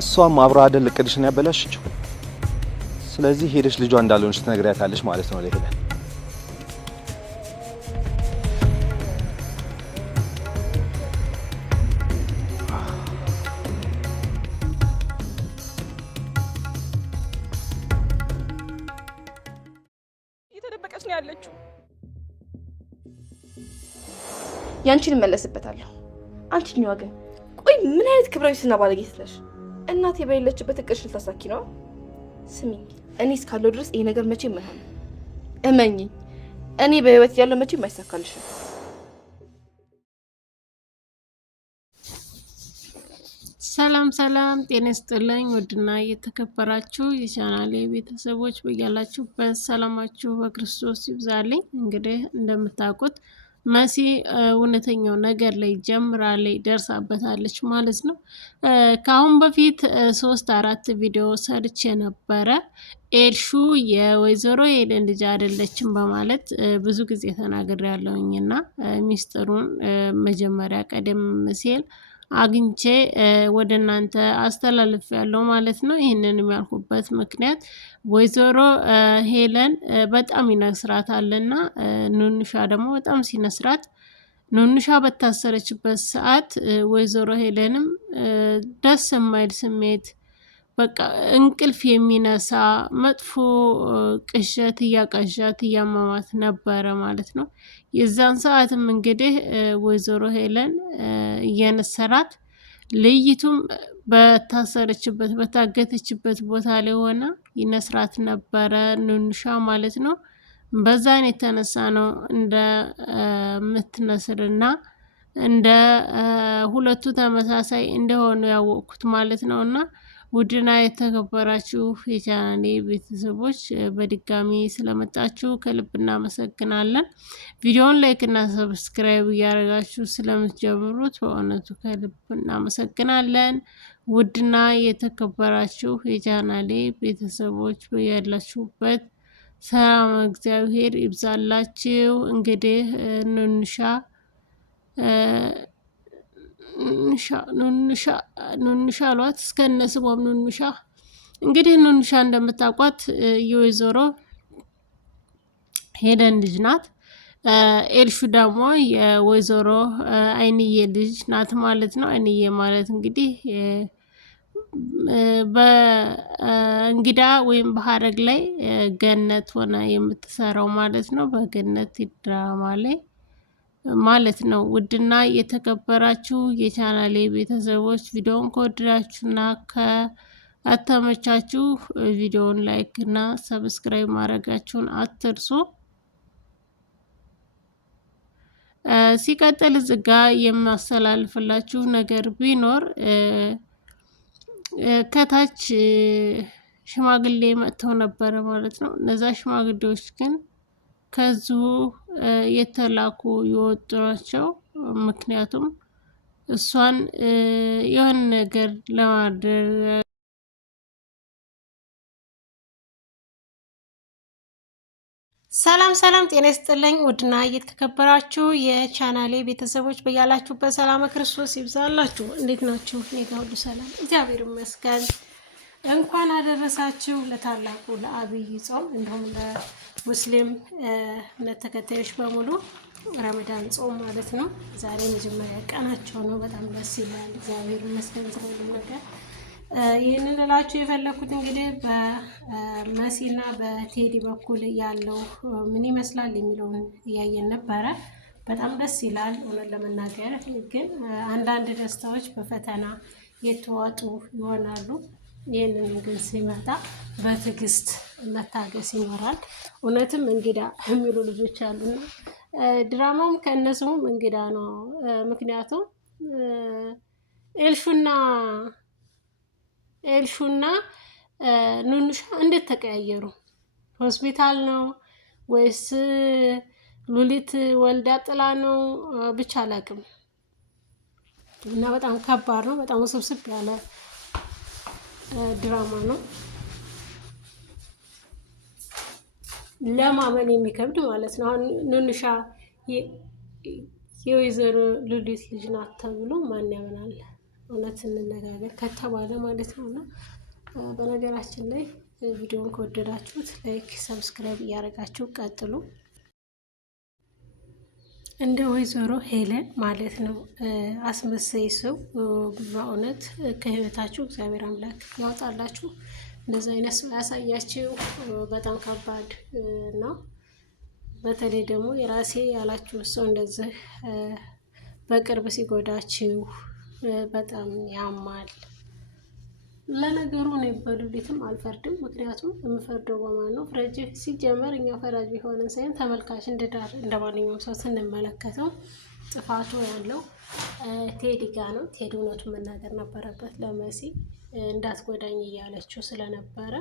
እሷም አብራ አይደል እቅድሽን ያበላሽችው። ስለዚህ ሄደሽ ልጇ እንዳልሆነች ትነግሪያታለሽ ማለት ነው ለሄለን። እየተደበቀች ነው ያለችው። ያንቺን መለስበታለሁ። አንቺኛው ግን ቆይ ምን አይነት ክብራዊትና ባለጌ ስለሽ? እናቴ በሌለችበት እቅድሽ ልታሳኪ ነው? ስሚ እኔ እስካለሁ ድረስ ይሄ ነገር መቼም አይሆንም። እመኚ እኔ በህይወት ያለው መቼም አይሳካልሽም። ሰላም ጤና ይስጥልኝ። ውድና የተከበራችሁ የቻናሌ ቤተሰቦች በያላችሁበት ሰላማችሁ በክርስቶስ ይብዛልኝ። እንግዲህ እንደምታውቁት መሲ እውነተኛው ነገር ላይ ጀምራለች፣ ደርሳበታለች ማለት ነው። ከአሁን በፊት 3-4 ቪዲዮ ሰርቼ ነበረ። ኤልሹ የወይዘሮ ሄለን ልጅ አይደለችም በማለት ብዙ ጊዜ ተናግሬያለሁኝና ሚስጥሩን መጀመሪያ ቀደም ሲል አግኝቼ ወደ እናንተ አስተላልፍ ያለው ማለት ነው። ይህንን የሚያልኩበት ምክንያት ወይዘሮ ሄለን በጣም ይነስራታልና ኑንሻ ደግሞ በጣም ሲነስራት ኑንሻ በታሰረችበት ሰዓት ወይዘሮ ሄለንም ደስ የማይል ስሜት በቃ እንቅልፍ የሚነሳ መጥፎ ቅዠት እያቀዣት እያመማት ነበረ ማለት ነው። የዛን ሰዓትም እንግዲህ ወይዘሮ ሄለን እየነሰራት ልይቱም በታሰረችበት በታገተችበት ቦታ ላይ ሆና ይነስራት ነበረ ኑንሻ ማለት ነው። በዛን የተነሳ ነው እንደ ምትነስርና እንደ ሁለቱ ተመሳሳይ እንደሆኑ ያወቅኩት ማለት ነውና ውድና የተከበራችሁ የቻናሌ ቤተሰቦች በድጋሚ ስለመጣችሁ ከልብ እናመሰግናለን። ቪዲዮውን ላይክ እና ሰብስክራይብ እያደረጋችሁ ስለምትጀምሩት በእውነቱ ከልብ እናመሰግናለን። ውድና የተከበራችሁ የቻናሌ ቤተሰቦች ያላችሁበት ሰላም እግዚአብሔር ይብዛላችሁ። እንግዲህ ኑንሻ አሏት እስከነ ስሟም ኑንሻ። እንግዲህ ኑንሻ እንደምታውቋት የወይዘሮ ሄለን ልጅ ናት። ኤልሹ ደግሞ የወይዘሮ አይንዬ ልጅ ናት ማለት ነው። አይንዬ ማለት እንግዲህ በእንግዳ ወይም በሀረግ ላይ ገነት ሆና የምትሰራው ማለት ነው። በገነት ድራማ ላይ ማለት ነው። ውድና የተከበራችሁ የቻናሌ ቤተሰቦች ቪዲዮውን ከወደዳችሁና ከአተመቻችሁ ቪዲዮውን ላይክ እና ሰብስክራይብ ማድረጋችሁን አትርሱ። ሲቀጥል እዚህ ጋ የማስተላልፍላችሁ ነገር ቢኖር ከታች ሽማግሌ መጥተው ነበረ ማለት ነው። እነዛ ሽማግሌዎች ግን ከዚሁ የተላኩ የወጡ ናቸው። ምክንያቱም እሷን የሆነ ነገር ለማድረግ ሰላም ጤና ይስጥልኝ። ውድና እየተከበራችሁ የቻናሌ ቤተሰቦች በያላችሁበት ሰላም ክርስቶስ ይብዛላችሁ። እንዴት ናችሁ? እኔ ጋር ሁሉ ሰላም እግዚአብሔር ይመስገን። እንኳን አደረሳችሁ ለታላቁ ለአብይ ጾም እንዲሁም ለሙስሊም እምነት ተከታዮች በሙሉ ረመዳን ጾም ማለት ነው። ዛሬ መጀመሪያ ቀናቸው ነው። በጣም ደስ ይላል። እግዚአብሔር ይመስገን ስለሁሉም ነገር። ይህንን ልላችሁ የፈለኩት እንግዲህ በመሲና በቴዲ በኩል ያለው ምን ይመስላል የሚለውን እያየን ነበረ። በጣም ደስ ይላል። እውነት ለመናገር ግን አንዳንድ ደስታዎች በፈተና የተዋጡ ይሆናሉ። ይህንን ግን ሲመጣ በትዕግስት መታገስ ይኖራል። እውነትም እንግዳ የሚሉ ልጆች አሉና ድራማውም ከእነሱም እንግዳ ነው። ምክንያቱም ኤልሹና ኑንሻ እንዴት ተቀያየሩ? ሆስፒታል ነው ወይስ ሉሊት ወልዳ ጥላ ነው? ብቻ አላውቅም። እና በጣም ከባድ ነው። በጣም ውስብስብ ያለ ድራማ ነው። ለማመን የሚከብድ ማለት ነው። አሁን ኑንሻ የወይዘሮ ሉሊት ልጅ ናት ተብሎ ማን ያምናል? እውነት እንነጋገር ከተባለ ማለት ነው። እና በነገራችን ላይ ቪዲዮውን ከወደዳችሁት ላይክ፣ ሰብስክራይብ እያደረጋችሁ ቀጥሉ። እንደ ወይዘሮ ሄለን ማለት ነው አስመሳይ ሰው በእውነት ከህይወታችሁ እግዚአብሔር አምላክ ያወጣላችሁ። እንደዚህ አይነት ሰው ያሳያችሁ። በጣም ከባድ ነው። በተለይ ደግሞ የራሴ ያላችሁ ሰው እንደዚህ በቅርብ ሲጎዳችሁ በጣም ያማል። ለነገሩ ነው በሉሊትም አልፈርድም። ምክንያቱም የምፈርደው በማን ነው? ፍረጅ ሲጀመር እኛ ፈራጅ ቢሆንን ሳይሆን ተመልካች እንደ ማንኛውም ሰው ስንመለከተው ጥፋቱ ያለው ቴዲ ጋ ነው። ቴዲ እውነቱን መናገር ነበረበት ለመሲ እንዳትጎዳኝ እያለችው ስለነበረ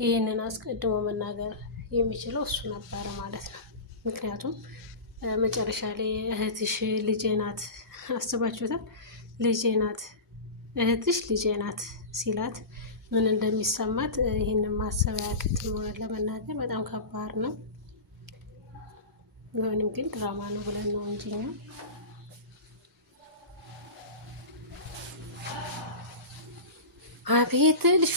ይህንን አስቀድሞ መናገር የሚችለው እሱ ነበረ ማለት ነው። ምክንያቱም መጨረሻ ላይ እህትሽ ልጄ ናት፣ አስባችሁታል? ልጄ ናት እህትሽ ልጄ ናት ሲላት ምን እንደሚሰማት ይህንን ማሰብ ያቅትም። ለመናገር በጣም ከባድ ነው። ቢሆንም ግን ድራማ ነው ብለን ነው እንጂ ነው። አቤት እልሹ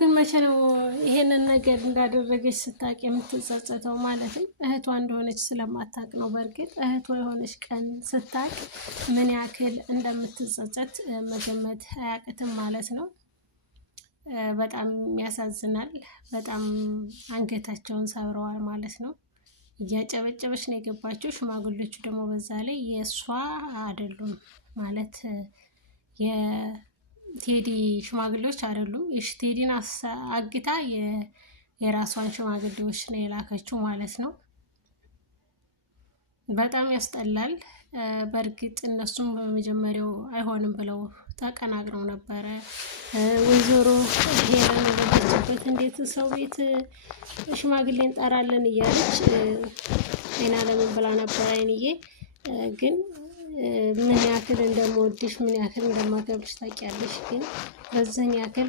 ግን መቼ ነው ይሄንን ነገር እንዳደረገች ስታቅ የምትጸጸተው? ማለትም እህቷ እንደሆነች ስለማታቅ ነው። በእርግጥ እህቷ የሆነች ቀን ስታቅ ምን ያክል እንደምትጸጸት መገመት አያቅትም ማለት ነው። በጣም ያሳዝናል። በጣም አንገታቸውን ሰብረዋል ማለት ነው። እያጨበጨበች ነው የገባቸው። ሽማግሌዎቹ ደግሞ በዛ ላይ የእሷ አይደሉም ማለት ቴዲ ሽማግሌዎች አይደሉም። ቴዲን አግታ የራሷን ሽማግሌዎች ነው የላከችው ማለት ነው። በጣም ያስጠላል። በእርግጥ እነሱም በመጀመሪያው አይሆንም ብለው ተቀናግረው ነበረ። ወይዘሮ ሄለን የገባችበት እንዴት ሰው ቤት ሽማግሌ እንጠራለን እያለች ጤና ለምን ብላ ነበር። አይንዬ ግን ምን ያክል እንደምወድሽ ምን ያክል እንደማከብርሽ ታውቂያለሽ። ግን በዚህን ያክል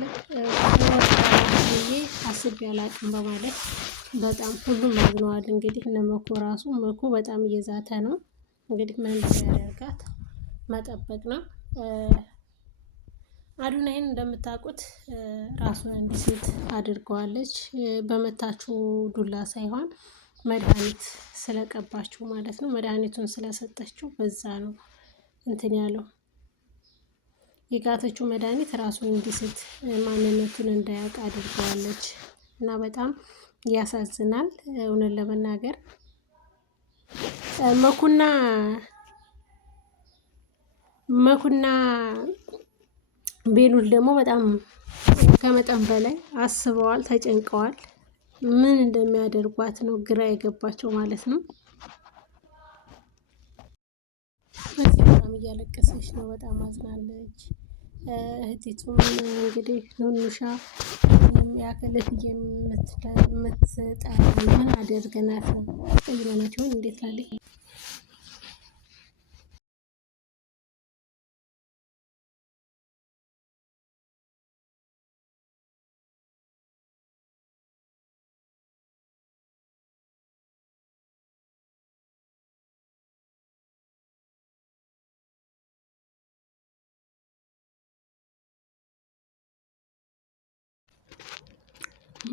ብዬ አስቤ አላቅም በማለት በጣም ሁሉም አዝነዋል። እንግዲህ እነ መኩ ራሱ መኩ በጣም እየዛተ ነው። እንግዲህ ምን እንደሚያደርጋት መጠበቅ ነው። አዱናይን እንደምታውቁት ራሱን እንዲስት አድርገዋለች። በመታችሁ ዱላ ሳይሆን መድኃኒት ስለቀባችሁ ማለት ነው። መድኃኒቱን ስለሰጠችው በዛ ነው እንትን ያለው። የጋተችው መድኃኒት ራሱን እንዲስት ማንነቱን እንዳያውቅ አድርገዋለች እና በጣም ያሳዝናል። እውነት ለመናገር መኩና ቤሉል ደግሞ በጣም ከመጠን በላይ አስበዋል፣ ተጨንቀዋል። ምን እንደሚያደርጓት ነው ግራ የገባቸው ማለት ነው። በዚህ በጣም እያለቀሰች ነው፣ በጣም አዝናለች። እህቲቱም እንግዲህ ኑኑሻ ያከለፍ የምትጠራ ምን አደርገናት ነው ቀይረናት ይሆን እንዴት ላለች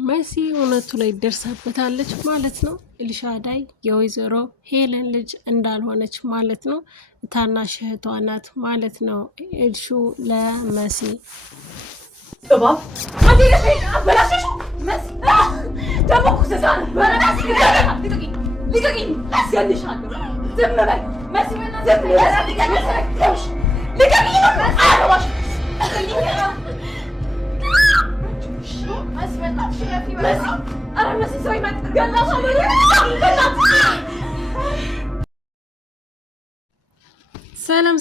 መሲ እውነቱ ላይ ደርሳበታለች ማለት ነው። ኤልሻዳይ የወይዘሮ ሄለን ልጅ እንዳልሆነች ማለት ነው። ታናሽ እህቷ ናት ማለት ነው። ኤልሹ ለመሲ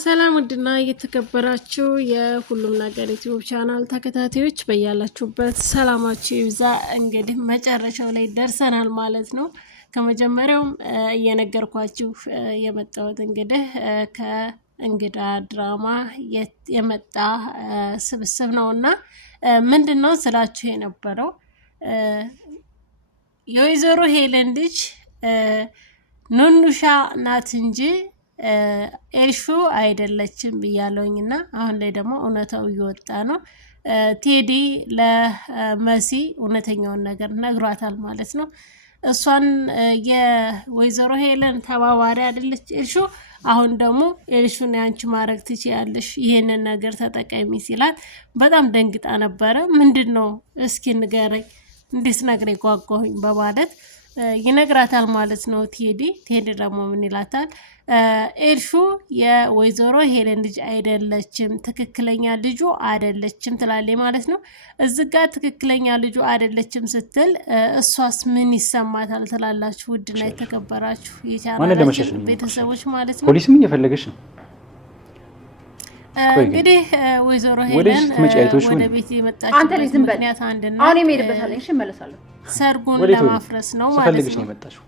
ሰላም ውድና እየተከበራችሁ የሁሉም ነገር ዩቲዩብ ቻናል ተከታታዮች በያላችሁበት ሰላማችሁ ይብዛ። እንግዲህ መጨረሻው ላይ ደርሰናል ማለት ነው። ከመጀመሪያውም እየነገርኳችሁ የመጣሁት እንግዲህ ከእንግዳ ድራማ የመጣ ስብስብ ነውና ምንድነው ስላችሁ የነበረው የወይዘሮ ሄለን ልጅ ኑኑሻ ናት እንጂ ኤልሹ አይደለችም ብያለሁኝና አሁን ላይ ደግሞ እውነታው እየወጣ ነው። ቴዲ ለመሲ እውነተኛውን ነገር ነግሯታል ማለት ነው። እሷን የወይዘሮ ሄለን ተባባሪ አይደለች ኤልሹ። አሁን ደግሞ ኤልሹን ያንቺ ማድረግ ትችያለሽ፣ ይሄንን ነገር ተጠቀሚ ሲላት በጣም ደንግጣ ነበረ። ምንድነው እስኪ ንገረኝ፣ እንዴት ነግሬ ጓጓሁኝ በማለት ይነግራታል ማለት ነው ቴዲ። ቴዲ ደግሞ ምን ይላታል? ኤልሹ የወይዘሮ ሄለን ልጅ አይደለችም፣ ትክክለኛ ልጁ አይደለችም ትላለች ማለት ነው። እዚህ ጋር ትክክለኛ ልጁ አይደለችም ስትል እሷስ ምን ይሰማታል ትላላችሁ? ውድና የተከበራችሁ የቻናላችን ቤተሰቦች ማለት ነው። ፖሊስ ምን እየፈለገች ነው? እንግዲህ ወይዘሮ ሄለን ወደ ቤት የመጣችበት ምክንያት አንድና አሁን የምሄድበት አለኝ። እሺ እመለሳለሁ። ሰርጉን ለማፍረስ ነው ማለት ነው።